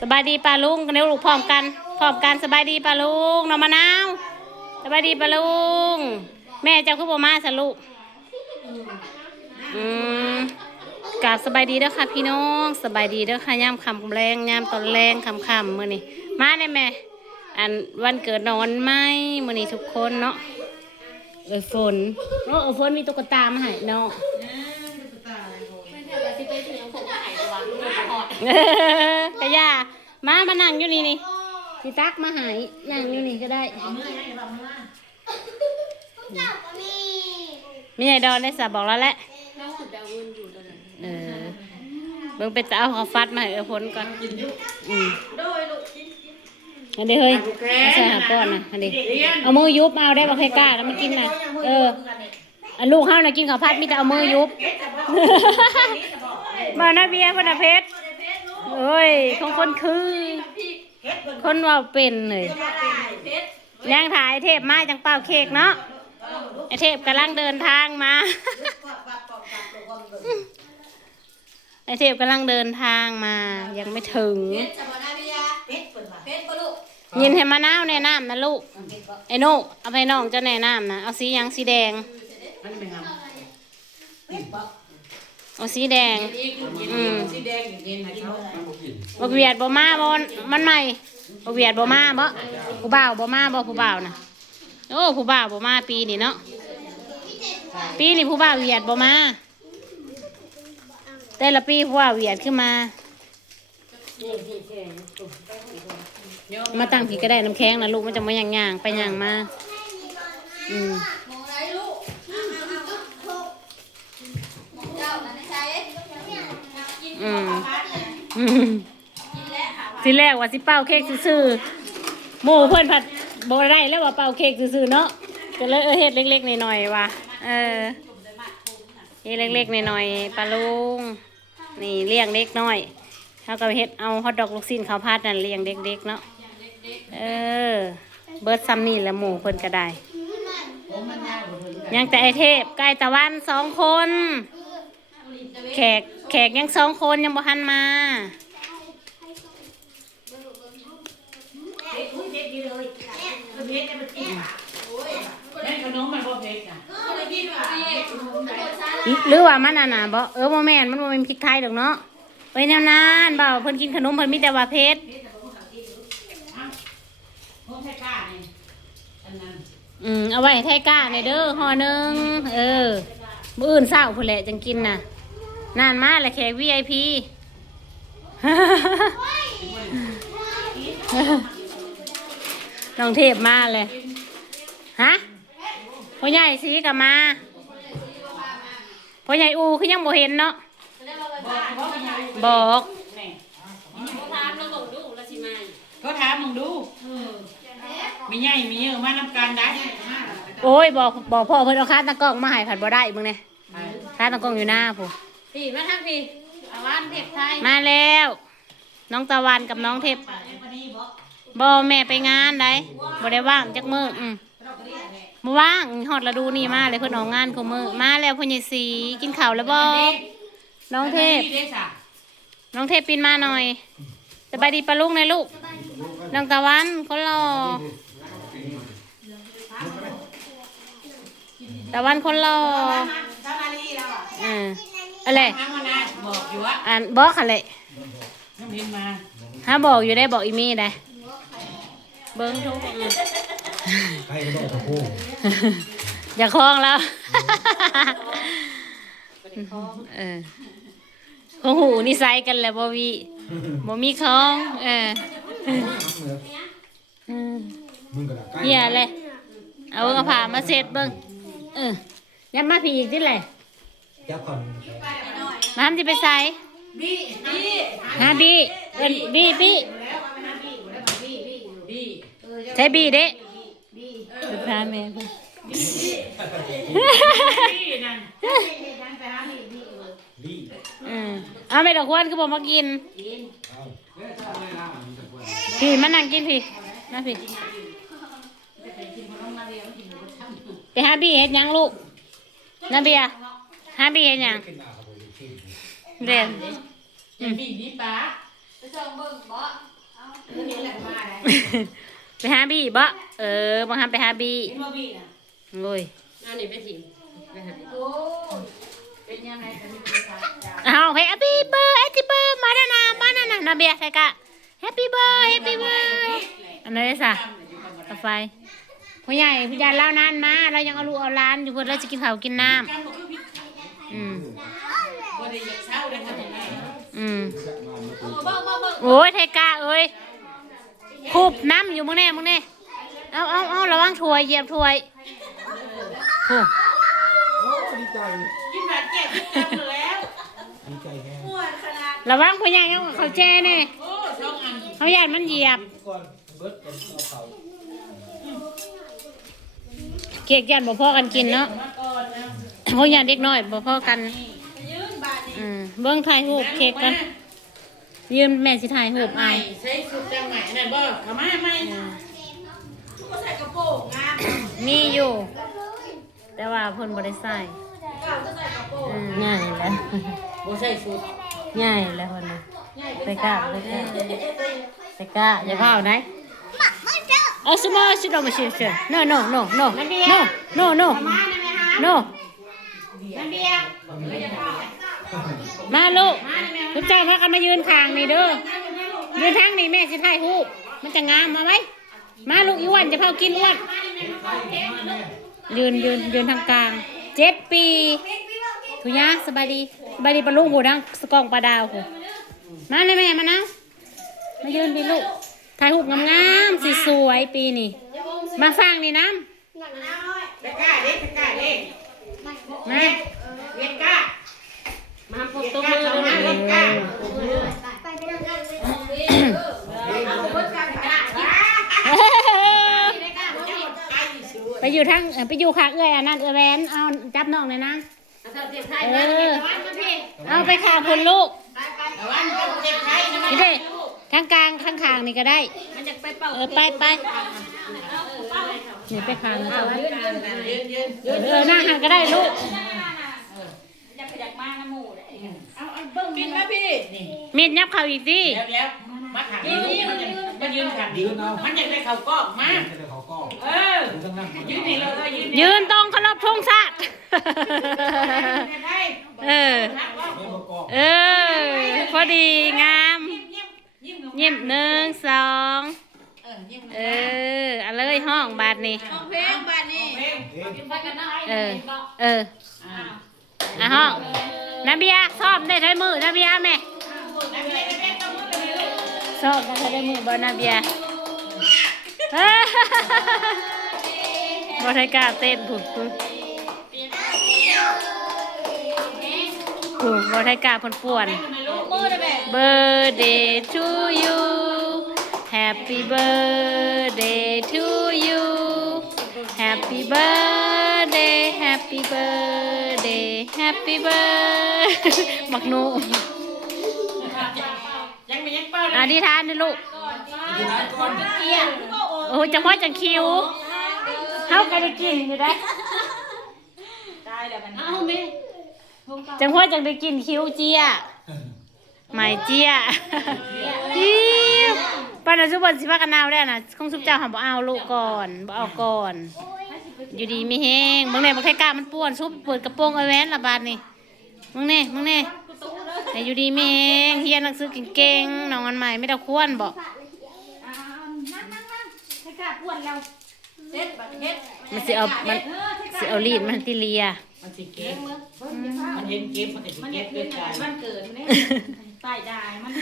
สบายดีปลาลุงกันเร็วลูกพร้อมกันสบายดีปลาลุงน้องมะนาวสบายดีปลาลุงแม่เจ้าคือบ่มาสลูกอืมกราบสบายดีเด้อค่ะพี่น้องสบายดีเด้อค่ะย่ำคำแรงย่ำตอนแรงคำมื้อนี้มาได้แม่อันวันเกิดนอนไหมมื้อนี้ทุกคนเนาะฝนฝนมีตุ๊กตามาให้เนาะกะย่ามานั่งอยู่นี่พี่ตักมาหายนั่งอยู่นี่ก็ได้ไม่ใหญ่ดอนได้สาบอกแล้วแหละเบิ่งไปจะเอาฟัดมาให้พ้นก่อนอันเดียวเฮ้ยใส่หาป้อนนะอันเดียวเอามือยุบเอาได้บอกให้กล้าแล้วมันกินนะอันลูกเฮานะกินข้าวผัดมีแต่เอามือยุบมาหน้าเบียร์พนาเพชรเอ้ยของคนคือคนว่าเป็นเลยย่างถ่ายเทพมาจังเป่าเค้กเนาะไอเทพกำลังเดินทางมาไอเทพกำลังเดินทางมายังไม่ถึงยินให้มะนาวแนะนำนะลูกไอโน่เอาไปน้องจะแนะนำนะเอาสียังสีแดงเอาสีแดงบักเวียดบ่มาบ่มันใหม่บักเวียดบ่มาบ่ผู้บ่าวบ่มาบ่ผู้บ่าวนะโอ้ผู้บ่าวบ่มาปีนี้เนาะปีนี้ผู้บ่าวเวียดบ่มาแต่ละปีผู้บ่าวเวียดขึ้นมาตั้งผีก็ได้น้ำแข็งนะลูกมันจะมาย่างไปย่างมาทีแรกว่าสิเป่าเค้กซื่อๆโม่เพิ่นผัดบ่ได้แล้วว่าเป่าเค้กซื่อๆเนาะก็เลยเฮ็ดเล็กๆหน่อยๆว่ะเฮ็ดเล็กๆหน่อยๆปลาลุงนี่เลี้ยงเด็กน้อยเฮาก็เฮ็ดเอาฮอทดอกลูกชิ้นข้าวผัดนั่นเลี้ยงเด็กๆเนาะเบิดซ้ำนี่แหละหมู่เพิ่นก็ได้ยังแต่ไอเทพใกล้ตะวัน2 คนแขกยัง2 คนยังบ่ทันมาหรือว่ามันน่ะบ่บ่แม่นมันบ่เป็นพริกไทยดอกเนาะไว้แนวนานเบาเพิ่นกินขนมเพิ่นมีแต่ว่าเผ็ดเอาไว้ให้ไทก้าในเด้อห่อนึงมื้ออื่นเช้าพุ่นแหละจังกินน่ะนานมาแล้วแขก VIP น้องเทพมาเลยฮะพ่อใหญ่สีกับมาพ่อใหญ่อูคือยังบ่เห็นเนาะบอกเขาถามมึงดูมีใหญ่มีเยอะมานำกันได้โอ้ยบอกพ่อเพิ่นเอาค้าตะกล้องมาให้ผัดบ่ได้มึงเนี่ยค้าตะกล้องอยู่หน้าผู้พี่มาทางพี่ตะวันเทพไทยมาแล้วน้องตะวันกับน้องเทพบ่แม่ไปงานได้บ่ได้ว่างจักมื้อบ่ว่างฮอดฤดูนี่มาเลยเพิ่นออกงานคุมื้อมาแล้วพ่อใหญ่สีกินข้าวแล้วบ่น้องเทพปีนมาหน่อยสบายดีปะลุงนะลูกน้องตะวันคนรอตะวันคนรออะไรบอกอยู่ว่าบอกอะไรน้ำเห็นมาฮะบอกอยู่ได้บอกอีมี่ได้เบิ้งทุกใครก็ต้องตะโกนอย่าคล้องแล้วของหูนี่ไซกันแล้วบ่มีคล้องเฮียเลยเอาผ้ามาเสร็จเบิ้งยับมาผีอีกที่ไหนยับก่อนน้ำที่ไปใส่ฮะบีใช้บีเด้พาแม่เอาไม่ดอกควันก็บอกมากินพี่มานั่งกินพี่มาพี่ไปหาบีเฮ็ดยังลูกนาเบียหาบีเฮ็ดยังเรียนบีดีป้า ไปหาบีบ่บางครั้งไปหาบี เห็นว่าบีน่ะ โอ้ย อันนี้ไปถิ่มไปหา โอ้ยเป็นยังไงกันนี่เป็นการจ้า เอาให้ Happy Birthday มาแล้วนะมาแล้วนะนาเบียใส่กะ Happy Birthday อันนั้นเลยสะกาแฟผู้ใหญ่เล่านานมาเรายังเอาลูกเอาหล้านอยู่เพื่อนเราจะกินข้าวกินน้ำอืม บ่ได้อยากเศร้าได้ทำยังไง อืมโอ้ยไทกาเอ้ยคูบน้ำอยู่มึงแน่เอาระวังถ้วยเหยียบถ้วยโอ้ โอ้ดีใจ กินแบบแก่กินจังแล้ว ดีใจแฮง ระวังผู้ใหญ่เขาแจ้เนี่ย โอ้สองอัน เขาอยากมันเหยียบ ก่อนเบิดกันเอาเขา เค้กยันบ่พอกันกินเนาะ มาก่อนนะ เขาอยากเด็กน้อยบ่พอกันเบิ้งถ่ายรูปเค้กกันยืมแม่สิถ่ายรูป ใหม่ อาย ใช้สุดจังใหม่นั่นบ่เอามาใหม่ก็ใส่กระโปรงงาม มีอยู่ แต่ว่าเพิ่นบ่ได้ใส่ง่ายแล้ว บ่ใส่สุด ง่ายแล้วคนนะไปกล้าอย่าเผาไหนเอาสมอสิโดมาเชื่อ no no no no no no no no มาลูกทุกเจ้าพากันมายืนทางนี่เด้อยืนทางนี่แม่สิถ่ายรูปมันจะงามมาไหมมาลูกอีวันจะเผากินอ้วนยืนทางกลาง7 ปีทุยาสบายดีปลาลุงหูดังสกองปลาดาวหูมาเลยแม่มานะมายืนพี่ลูกถ่ายรูปงามๆสวยๆปีนี่มาฟังนี่น้ ตะกร้าเด้ตะกร้าเด้ ำมา เวียนก้า มาพบตัวมือเลยนะ เวียนก้า ไปอยู่ทางไปอยู่ขางเอื้อยอันนั้นเอื้อแวนเอาจับน้องเลยนะเอาไปขาพนลูก แต่ว่ามันก็เจ็บไข้นะมัน นี่เด้ทางกลางข้างๆนี่ก็ได้ไปนี่ไปข้างนี่ก็ได้ ยืน หน้าหันก็ได้ลูก ปิดมาพี่นี่ มีดยับเข่าอีกดิ แล้วมาขังนี่มันยืนขังดีมันอยากได้เข่ากอกมา จะได้เขาก็ เออ ทั้งนั้น ยืนนี่เลยยืน ยืนตรงเคารพธงชาติ ได้ เออ ไม่มาก็ เออพอดีงามยิ้ม1 2เอาเลยห้องบาทนี่ เพลงบ้านนี้ ห้องนาเบียซ้อมได้ใช้มือนาเบียแม่ซ้อมได้ใช้มือบอนาเบียบอไทยกล้าเต้นผุดบอไทยกล้าป่วน Birthday to you Happy birthday to you Happy birthday Happy birthday Happy birthday บักหนู ยังไม่ยังเป้าเลย อธิษฐานนะลูกโอ้จังพ่อจังคิวเฮาก็ได้กินอยู่ได้จังพ่อจังได้กินคิวเจียไหมเจียปานาซุบสิพากันนาวได้น่ะคงซุบเจ้าหาบ่เอาลูกก่อนบ่เอาก่อนอยู่ดีไม่แห้งมึงแน่บ่ใครกล้ามันป่วนซุบเปิดกระโปรงไอ้แว้นละบาดนี่มึงแน่แต่อยู่ดีไม่แห้งเฮียนหนังสือเก่งๆน้องอันใหม่ไม่ได้ควรบ่มันสิเอาลีดมันติเลีย มันสิเก็บมันเห็นเก็บมันก็สิเก็บด้วยใจ มันเกิดเนี่ยตายได้มัน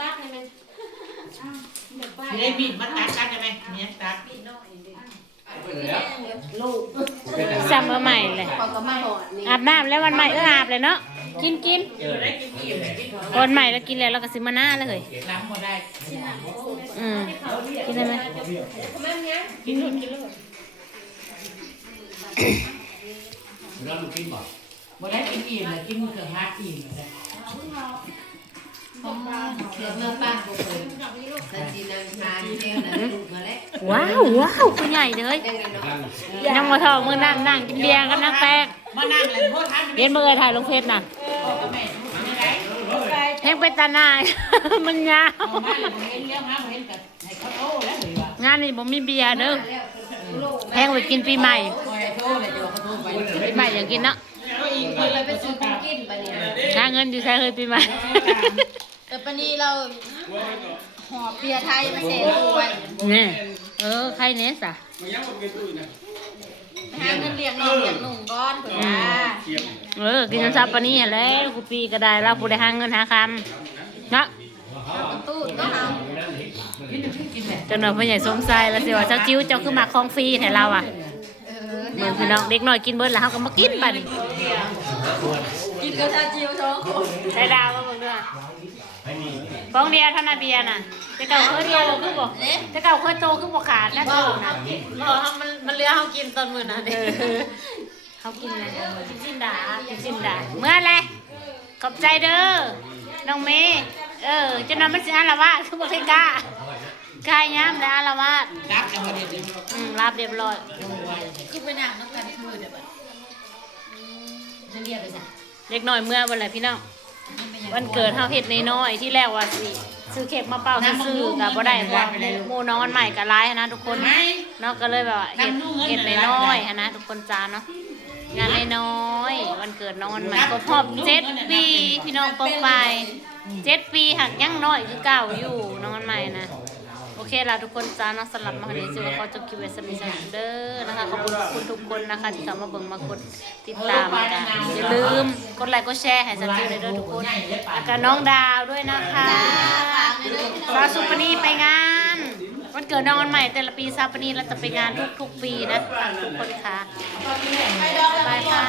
ตัดเลยมัน สิได้มีดมาตัดกันได้ไหมมียังตัด จำมาใหม่เลยอาบน้ำแล้ววันใหม่อาบเลยเนาะกิน ได้กินอิ่มกิน วันใหม่แล้วกินแล้วเราก็ซื้อมาหน้าเลย ล้างบ่ได้ กินได้ไหม กินนู่นกินนู่นบ่ได้กินอิ่มเลยกินเครื่องฮักอิ่มเลย เกิดเมื่อป้าบุกเลยสันตินังทานเที่ยวน่ะลูกมาแล้ว ว้าวคุณใหญ่เลยยังมาทองมือนั่งกินเบียร์กับนั่งแป้ง มานั่งเลยโทษทัน เย็นมือถ่ายลงเฟซน่ะ พ่อกับแม่ไม่ได้ เพลงไปตาหน้า มันยาว เอามาเลยบ่เห็นเลี้ยงมาบ่เห็นกับให้เขาโตแล้วเลยว่ะ งานนี้บ่มีเบียร์เด้อแพงไปกินปีใหม่ คอยโตเลยจะว่าเขาโตไป ปีใหม่อยากกินเนาะ ก็อีกคนเลยไปซื้อตาม กินปะเนี่ย หาเงินอยู่ใช้เคยปีใหม่ แต่ปนี้เราหอบเบียร์ไทยมาเสร็จด้วย นี่ใครเนสอ่ะ ไปหาเงินเลี้ยงน้องเลี้ยงหนุ่มก้อนเผื่อว่า กินน้ำซับปานนี้แหล้วกูปีก็ได้เราผู้ได้หาเงินหาคำเนาะ ตู้ก็เอา จนว่าพ่อใหญ่สมใจแล้วสิว่าเจ้าจิ้วเจ้าคือมาคลองฟรีให้เราอ่ะเหมือนพี่น้องเด็กน้อยกินเบิดแล้วเขาก็มากินบัดนี้ กินกับชาจิวท้องคน ใช้ดาวมาเบิ่งด้วยฟองเดียวเท่านั้นเบียร์น่ะจะเก่าเคยโตคือบ่จะเก่าเคยโตคือบ่ขาดนะโตนะ บอกมันเลี้ยงเขากินตอนมื้อนั้น เขากินอะไรกินจินดาเมื่อไรขอบใจเด้อน้องเมย์จนนั้นมันสิอาละวาดคือบ่ได้กล้ากล้าย้ำแล้วอาละวาด รับจังหวะเด็ด รับเรียบร้อย คือไปนั่งน้ำกันคือเดี๋ยวบัด จะเรียกไปจ้ะ เล็กน้อยเมื่อวันไหนพี่น้องวันเกิดเฮาเฮ็ดน้อยๆที่แรกว่าสิซื้อเค้กมาเป่าซื้อๆก็บ่ได้เพราะว่าหมู่น้องอันใหม่ก็หลายหั้นนะทุกคน ไหม เนาะก็เลยแบบว่าเฮ็ดน้อยๆหั้นนะทุกคนจ้าเนาะงานน้อยๆวันเกิดน้องอันใหม่ก็พร้อม7 ปีพี่น้องปองไป7 ปีหักยังน้อยคือเก่าอยู่น้องอันใหม่นะโอเคล่ะทุกคนจ้าเนาะสำหรับมาวันนี้สิว่าขอจบคลิปไว้สำหรับเด้อนะคะขอบคุณทุกคนนะคะที่เข้ามาเบิ่งมากดติดตามกันอย่าลืมกดไลค์กดแชร์ให้สันติเลยเด้อทุกคนแล้วก็น้องดาวด้วยนะคะสาวสุปนีไปงานวันเกิดน้องวันใหม่แต่ละปีสาวปนีเราจะไปงานทุกๆปีนะทุกคนค่ะบายค่ะ